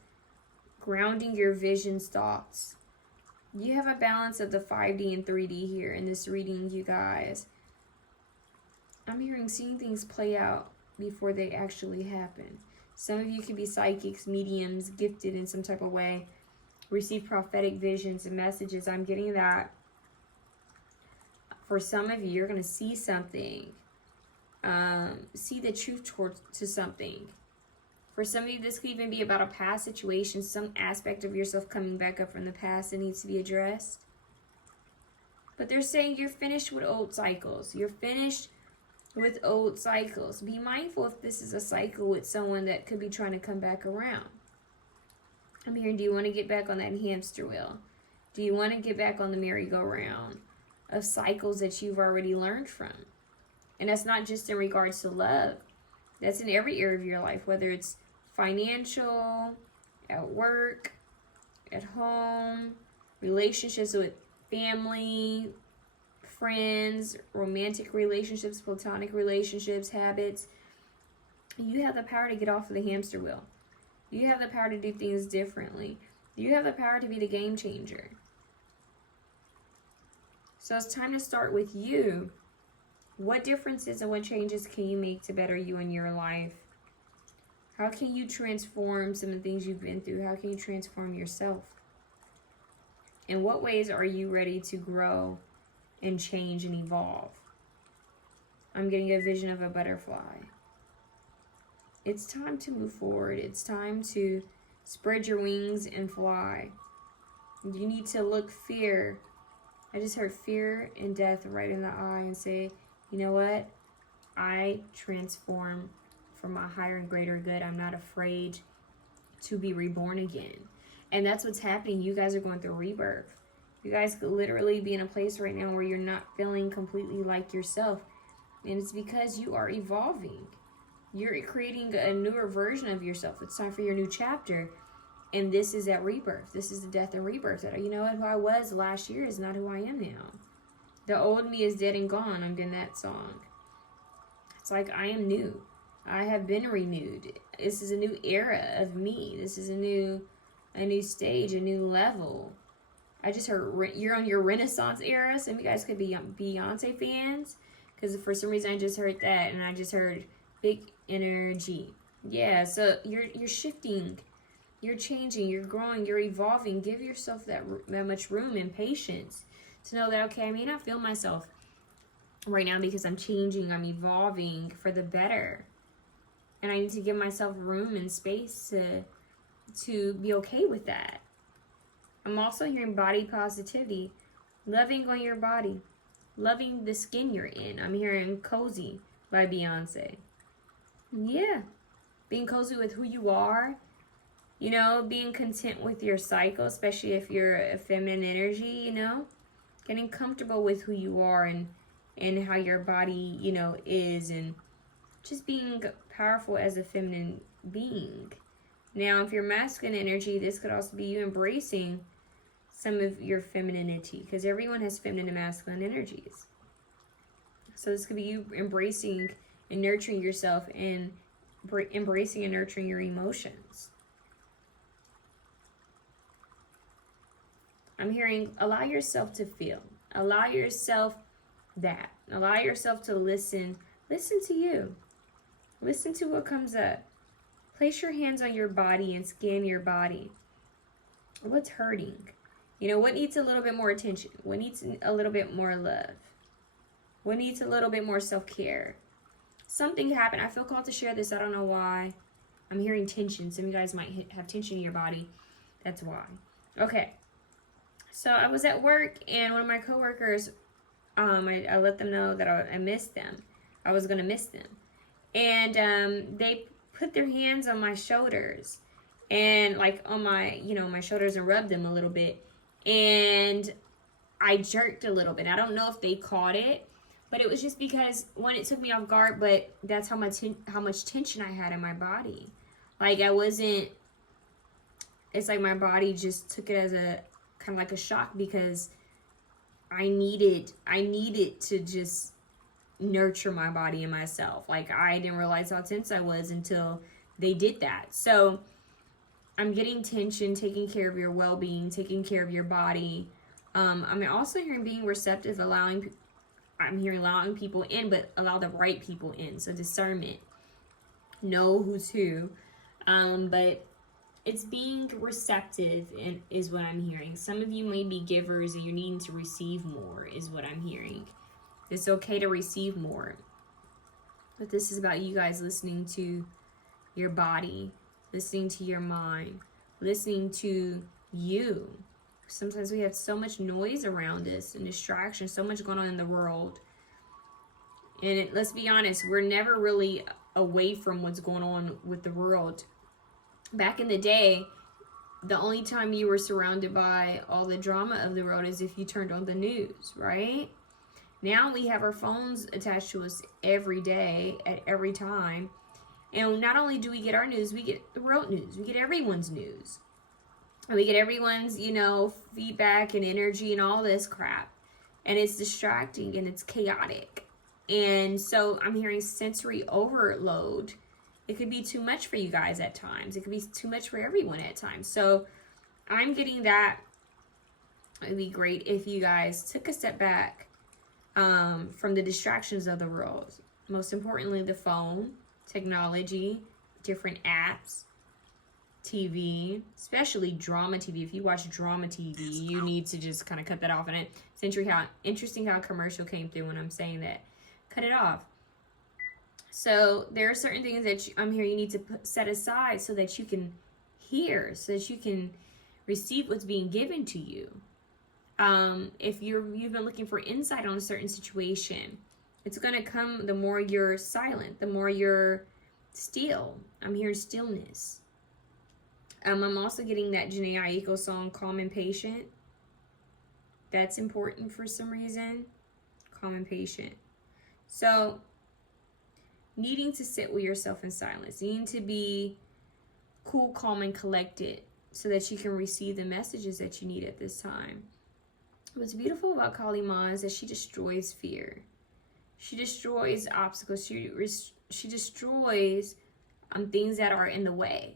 Grounding your visions, thoughts. You have a balance of the 5D and 3D here in this reading, you guys. I'm hearing seeing things play out before they actually happen. Some of you could be psychics, mediums, gifted in some type of way. Receive prophetic visions and messages. I'm getting that. For some of you, you're going to see something. See the truth to something. For some of you, this could even be about a past situation, some aspect of yourself coming back up from the past that needs to be addressed. But they're saying you're finished with old cycles. You're finished with old cycles. Be mindful if this is a cycle with someone that could be trying to come back around. I'm hearing, do you want to get back on that hamster wheel? Do you want to get back on the merry-go-round of cycles that you've already learned from? And that's not just in regards to love. That's in every area of your life, whether it's financial, at work, at home, relationships with family, friends, romantic relationships, platonic relationships, habits. You have the power to get off of the hamster wheel. You have the power to do things differently. You have the power to be the game changer. So it's time to start with you. What differences and what changes can you make to better you in your life? How can you transform some of the things you've been through? How can you transform yourself? In what ways are you ready to grow and change and evolve? I'm getting a vision of a butterfly. It's time to move forward. It's time to spread your wings and fly. You need to look fear. I just heard fear and death right in the eye and say, you know what? I transform for my higher and greater good. I'm not afraid to be reborn again. And that's what's happening. You guys are going through rebirth. You guys could literally be in a place right now where you're not feeling completely like yourself. And it's because you are evolving. You're creating a newer version of yourself. It's time for your new chapter. And this is that rebirth. This is the death and rebirth. That, you know what? Who I was last year is not who I am now. The old me is dead and gone. I'm getting that song. It's like I am new. I have been renewed. This is a new era of me. This is a new stage, a new level. I just heard you're on your Renaissance era. Some of you guys could be Beyonce fans, because for some reason I just heard that, and I just heard big energy. Yeah, so you're shifting, you're changing, you're growing, you're evolving. Give yourself that much room and patience to know that, okay, I may not feel myself right now because I'm changing, I'm evolving for the better. And I need to give myself room and space to be okay with that. I'm also hearing body positivity, loving on your body, loving the skin you're in. I'm hearing Cozy by Beyonce. Yeah, being cozy with who you are, you know, being content with your cycle, especially if you're a feminine energy, you know, getting comfortable with who you are and how your body, you know, is, and just being powerful as a feminine being. Now, if you're masculine energy, this could also be you embracing some of your femininity, because everyone has feminine and masculine energies. So this could be you embracing and nurturing yourself, and embracing and nurturing your emotions. I'm hearing allow yourself to feel. Allow yourself that. Allow yourself to listen. Listen to you. Listen to what comes up. Place your hands on your body and scan your body. What's hurting? You know, what needs a little bit more attention? What needs a little bit more love? What needs a little bit more self-care? Something happened. I feel called to share this. I don't know why. I'm hearing tension. Some of you guys might have tension in your body. That's why. Okay. So I was at work, and one of my coworkers, I let them know that I missed them. I was going to miss them. And they put their hands on my shoulders, and like on my, you know, my shoulders, and rubbed them a little bit. And I jerked a little bit. I don't know if they caught it, but it was just because, one, it took me off guard, but that's how much tension I had in my body. Like I wasn't, it's like my body just took it as a kind of like a shock, because I needed to just nurture my body and myself. Like I didn't realize how tense I was until they did that. So I'm getting tension, taking care of your well-being, taking care of your body. I'm also hearing being receptive, I'm hearing allowing people in, but allow the right people in. So discernment, know who's who. But it's being receptive is what I'm hearing. Some of you may be givers and you're needing to receive more is what I'm hearing. It's okay to receive more. But this is about you guys listening to your body, listening to your mind, listening to you. Sometimes we have so much noise around us and distraction, so much going on in the world. And let's be honest, we're never really away from what's going on with the world. Back in the day, the only time you were surrounded by all the drama of the world is if you turned on the news, right? Now we have our phones attached to us every day, at every time. And not only do we get our news, we get the world news. We get everyone's news. And we get everyone's, you know, feedback and energy and all this crap. And it's distracting and it's chaotic. And so I'm hearing sensory overload. It could be too much for you guys at times. It could be too much for everyone at times. So I'm getting that. It'd be great if you guys took a step back from the distractions of the world. Most importantly, the phone, technology, different apps, TV, especially drama TV. If you watch drama TV, you need to just kind of cut that off. And it's interesting how a commercial came through when I'm saying that. Cut it off. So there are certain things that I'm hearing you need to set aside so that you can hear, so that you can receive what's being given to you. If you've been looking for insight on a certain situation, it's going to come the more you're silent, the more you're still. I'm hearing stillness. I'm also getting that Jhené Aiko song, Calm and Patient. That's important for some reason. Calm and patient. So, needing to sit with yourself in silence. Needing to be cool, calm, and collected so that you can receive the messages that you need at this time. What's beautiful about Kali Ma is that she destroys fear. She destroys obstacles. She destroys things that are in the way.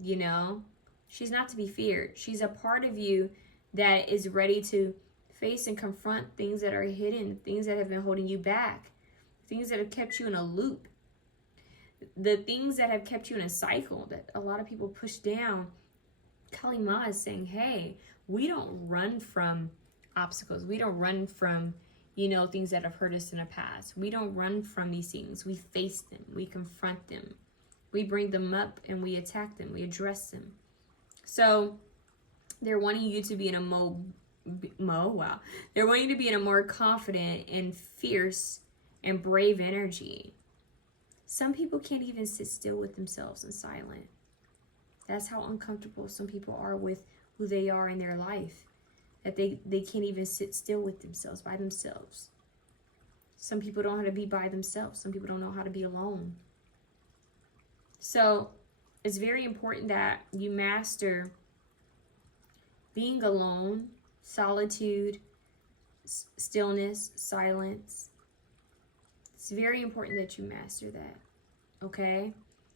You know, she's not to be feared. She's a part of you that is ready to face and confront things that are hidden, things that have been holding you back, things that have kept you in a loop, the things that have kept you in a cycle that a lot of people push down. Kali Ma is saying, hey, we don't run from obstacles. We don't run from, you know, things that have hurt us in the past. We don't run from these things. We face them. We confront them. We bring them up and we attack them. We address them. So they're wanting you to be in a They're wanting you to be in a more confident and fierce and brave energy. Some people can't even sit still with themselves in silence. That's how uncomfortable some people are with who they are in their life. That they can't even sit still with themselves, by themselves. Some people don't know how to be by themselves. Some people don't know how to be alone. So it's very important that you master being alone, solitude, stillness, silence. It's very important that you master that, okay?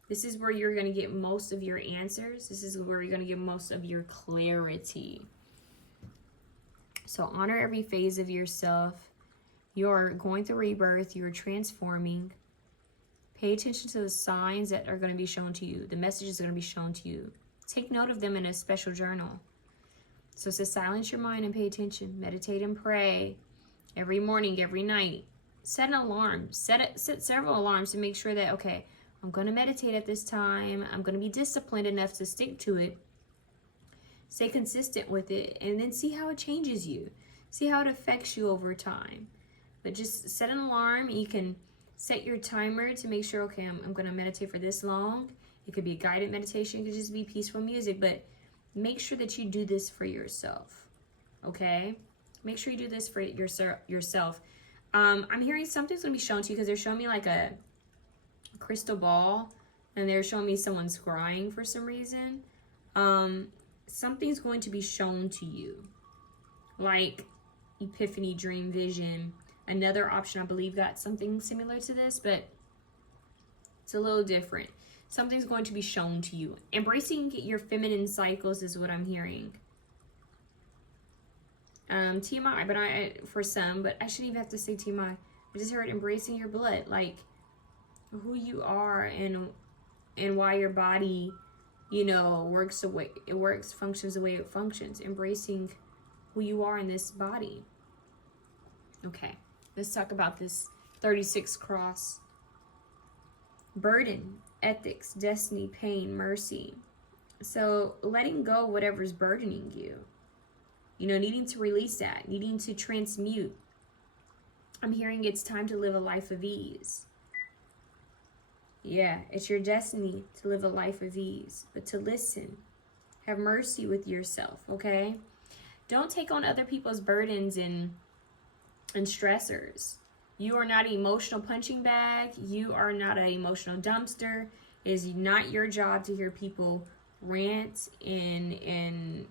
This is where you're going to get most of your answers. This is where you're going to get most of your clarity. So honor every phase of yourself. You're going through rebirth. You're transforming. Pay attention to the signs that are going to be shown to you. The messages are going to be shown to you. Take note of them in a special journal. So it says silence your mind and pay attention. Meditate and pray every morning, every night. Set an alarm. Set several alarms to make sure that, okay, I'm going to meditate at this time. I'm going to be disciplined enough to stick to it. Stay consistent with it, and then see how it changes you. See how it affects you over time. But just set an alarm. You can set your timer to make sure, okay, I'm going to meditate for this long. It could be a guided meditation. It could just be peaceful music. But make sure that you do this for yourself, okay? Make sure you do this for yourself. I'm hearing something's going to be shown to you because they're showing me like a crystal ball, and they're showing me someone scrying for some reason. Something's going to be shown to you, like epiphany, dream, vision. Another option, I believe, got something similar to this, but it's a little different. Something's going to be shown to you. Embracing your feminine cycles is what I'm hearing. TMI, but for some, but I shouldn't even have to say TMI. I just heard embracing your blood, like who you are and why your body, you know, functions the way it functions. Embracing who you are in this body. Okay, let's talk about this 36 cross. Burden, ethics, destiny, pain, mercy. So letting go of whatever's burdening you. You know, needing to release that, needing to transmute. I'm hearing it's time to live a life of ease. Yeah, it's your destiny to live a life of ease, but to listen. Have mercy with yourself, okay? Don't take on other people's burdens and stressors. You are not an emotional punching bag. You are not an emotional dumpster. It is not your job to hear people rant and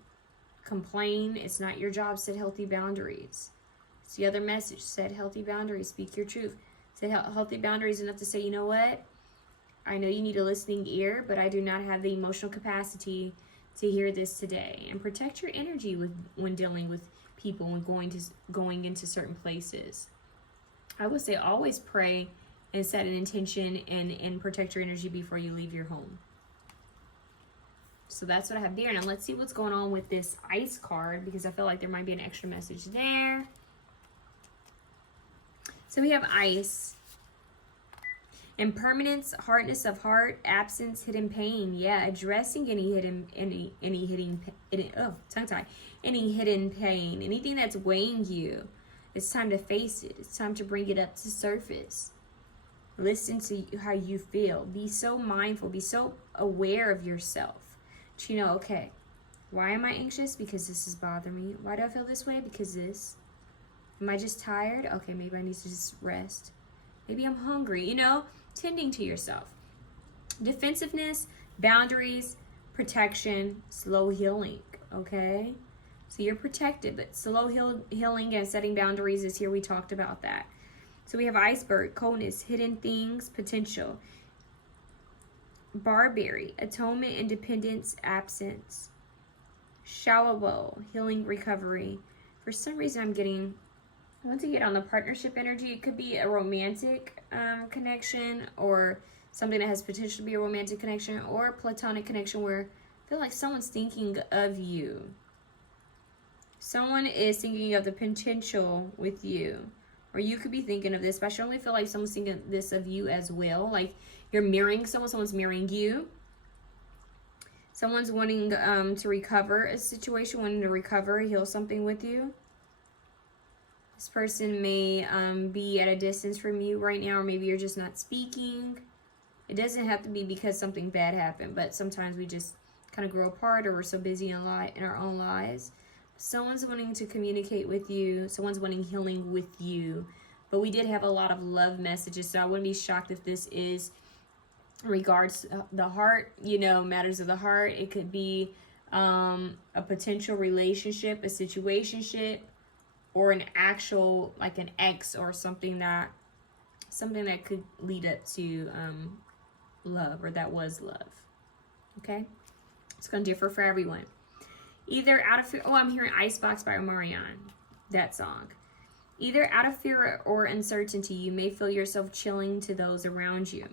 complain. It's not your job. Set healthy boundaries. It's the other message. Set healthy boundaries. Speak your truth. Set healthy boundaries enough to say, you know what? I know you need a listening ear, but I do not have the emotional capacity to hear this today. And protect your energy when dealing with people and going into certain places. I would say always pray and set an intention and protect your energy before you leave your home. So that's what I have there. Now let's see what's going on with this ice card, because I feel like there might be an extra message there. So we have ice. Impermanence, hardness of heart, absence, hidden pain. Yeah, addressing any hidden pain, anything that's weighing you. It's time to face it. It's time to bring it up to surface. Listen to how you feel. Be so mindful. Be so aware of yourself. You know, okay, why am I anxious? Because this is bothering me. Why do I feel this way? Because this. Am I just tired? Okay, maybe I need to just rest. Maybe I'm hungry. You know, tending to yourself. Defensiveness, boundaries, protection, slow healing. Okay, So you're protected, but slow healing and setting boundaries is here. We talked about that. So we have iceberg, coldness, hidden things, potential. Barberry, atonement, independence, absence. Shower bowl, healing, recovery. For some reason I want to get on the partnership energy. It could be a romantic connection, or something that has potential to be a romantic connection, or a platonic connection where I feel like someone's thinking of you. Someone is thinking of the potential with you, or you could be thinking of this, but I strongly feel like someone's thinking this of you as well. Like you're mirroring someone's mirroring you. Someone's wanting to recover a situation, wanting to recover, heal something with you. This person may be at a distance from you right now, or maybe you're just not speaking. It doesn't have to be because something bad happened, but sometimes we just kind of grow apart, or we're so busy in our own lives. Someone's wanting to communicate with you. Someone's wanting healing with you. But we did have a lot of love messages, so I wouldn't be shocked if this is in regards to the heart, matters of the heart. It could be a potential relationship, a situationship, or an actual, like an ex, or something that could lead up to love, or that was love. Okay? It's going to differ for everyone. Either out of fear, I'm hearing Icebox by Omarion, that song. Either out of fear or uncertainty, you may feel yourself chilling to those around you.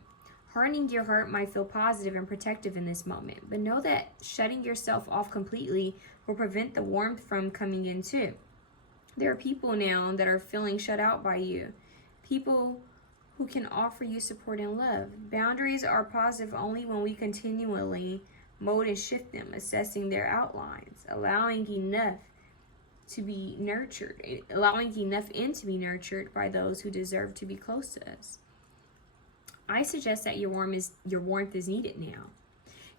Hardening your heart might feel positive and protective in this moment, but know that shutting yourself off completely will prevent the warmth from coming in too. There are people now that are feeling shut out by you. People who can offer you support and love. Boundaries are positive only when we continually mold and shift them, assessing their outlines, allowing enough to be nurtured, allowing enough in to be nurtured by those who deserve to be close to us. I suggest that your warmth is needed now.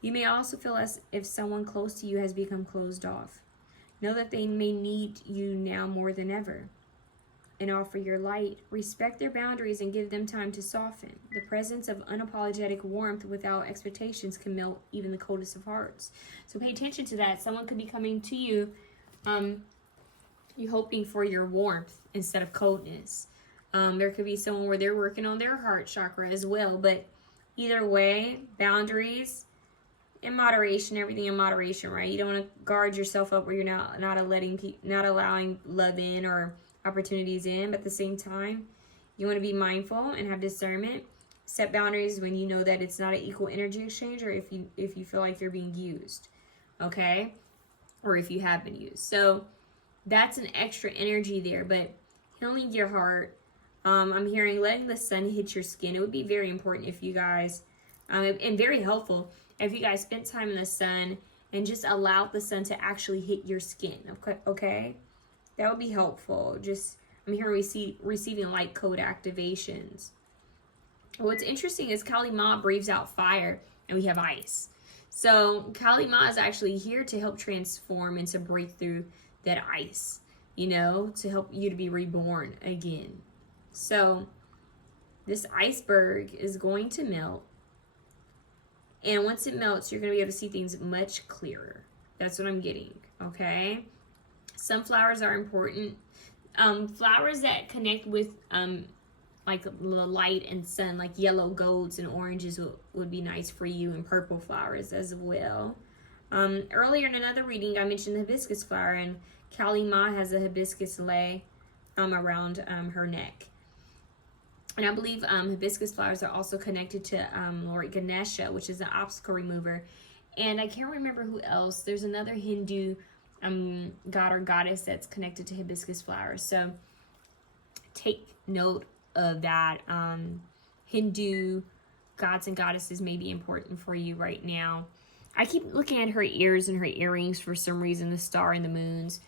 You may also feel as if someone close to you has become closed off. Know that they may need you now more than ever, and offer your light. Respect their boundaries and give them time to soften. The presence of unapologetic warmth without expectations can melt even the coldest of hearts. So pay attention to that. Someone could be coming to you, you hoping for your warmth instead of coldness. There could be someone where they're working on their heart chakra as well. But either way, boundaries in moderation, everything in moderation, right? You don't want to guard yourself up where you're not allowing love in or opportunities in, but at the same time, you want to be mindful and have discernment. Set boundaries when you know that it's not an equal energy exchange, or if you feel like you're being used, okay? Or if you have been used. So that's an extra energy there, but healing your heart. I'm hearing letting the sun hit your skin. It would be very important if you guys, and very helpful if you guys spent time in the sun and just allowed the sun to actually hit your skin, okay? That would be helpful. I'm hearing receiving light code activations. What's interesting is Kali Ma breathes out fire, and we have ice. So Kali Ma is actually here to help transform and to break through that ice, to help you to be reborn again. So this iceberg is going to melt. And once it melts, you're going to be able to see things much clearer. That's what I'm getting, okay? Sunflowers are important. Flowers that connect with like the light and sun, like yellow, golds, and oranges would be nice for you, and purple flowers as well. Earlier in another reading, I mentioned the hibiscus flower, and Kali Ma has a hibiscus lei around her neck. And I believe hibiscus flowers are also connected to Lord Ganesha, which is an obstacle remover. And I can't remember who else. There's another Hindu god or goddess that's connected to hibiscus flowers. So take note of that. Hindu gods and goddesses may be important for you right now. I keep looking at her ears and her earrings for some reason. The star and the moons.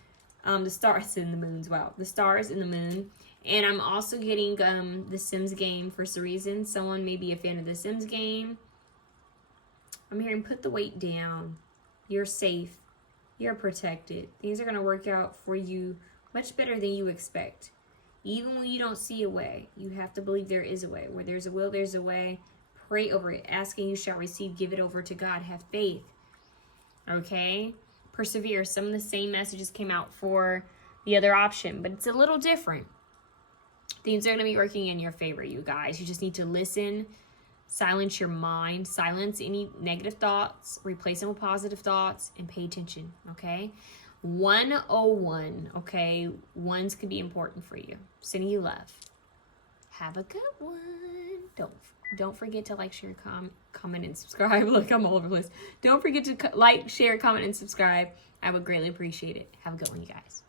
The stars and the moons. Wow. The stars and the moon. And I'm also getting the Sims game for some reason. Someone may be a fan of the Sims game. I'm hearing put the weight down. You're safe. You're protected. Things are going to work out for you much better than you expect. Even when you don't see a way, you have to believe there is a way. Where there's a will, there's a way. Pray over it. Asking you shall receive. Give it over to God. Have faith. Okay? persevere. Some of the same messages came out for the other option, but it's a little different. Things are going to be working in your favor, you guys. You just need to listen, silence your mind, silence any negative thoughts, replace them with positive thoughts, and pay attention, okay? 101, okay? Ones can be important for you. Sending you love. Have a good one. Don't forget to like, share, comment, and subscribe. Look, I'm all over the list. Don't forget to like, share, comment, and subscribe. I would greatly appreciate it. Have a good one, you guys.